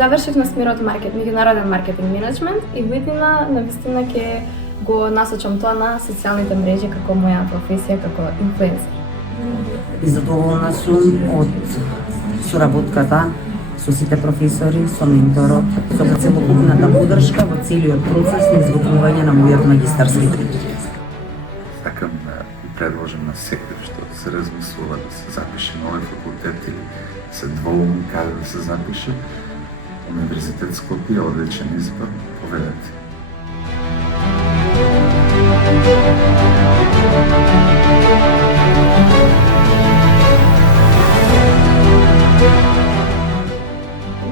Завршив на смерот меѓународен маркетинг менеджмент и видина навистина ќе го насочам тоа на социјалните мрежи како моја професија како инфлуенсер. И задоволна сум од соработката со сите професори, со менторот, со целокупната поддршка во целиот процес на изготвување на мојот магистарски труд. Сакам да предложам на секој што се размислува да се запише на овој факултет или се двоуми каде да се запише, Универзитет Скопје одличен избор, поведете.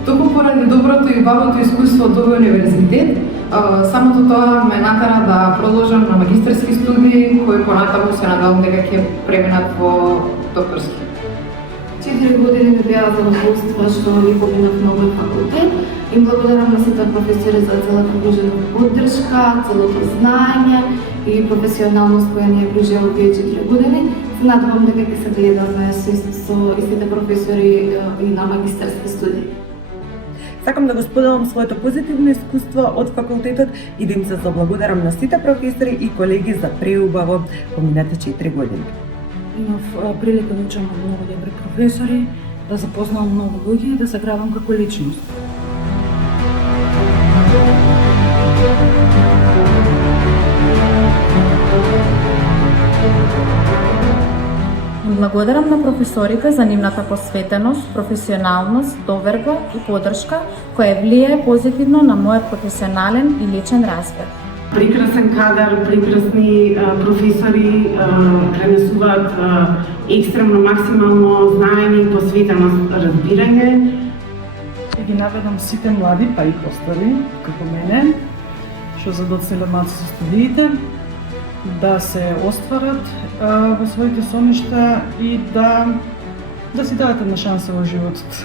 Токму поради доброто и убавото искуство од овој универзитет, самото тоа ме натера да продолжам на магистарски студии, кои понатаму се надевам дека ќе преминат во докторски. 4 години ми беа задоволства што ги поминав на овој факултет. Им благодарам на сите професори за целата вложена поддршка, целото знаење и професионалност која ни ја пружија овие 4 години. Се надевам дека ќе се гледаме со истите професори и на магистарски студии. Сакам да го споделам своето позитивно искуство од факултетот и да им се заблагодарам на сите професори и колеги за преубаво поминатите 4 години. Имав прилика да учам од многу добри професори, да запознавам многу луѓе и да се градам како личност. Благодарам на професорите за нивната посветеност, професионалност, доверба и поддршка која влијае позитивно на мојот професионален и личен развој. Прекрасен кадар, прекрасни професори пренесуваат екстремно максимално знаење и посветеност, разбирање. Ги наведам сите млади, па и постари, како мене, што за доцелемат со студиите, да се остварат во своите соништа и да си дадат една шанса во животот.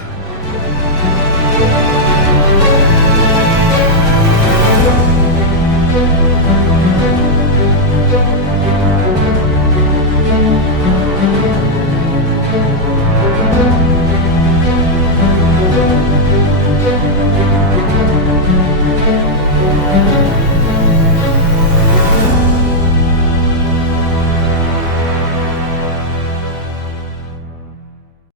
Thank you.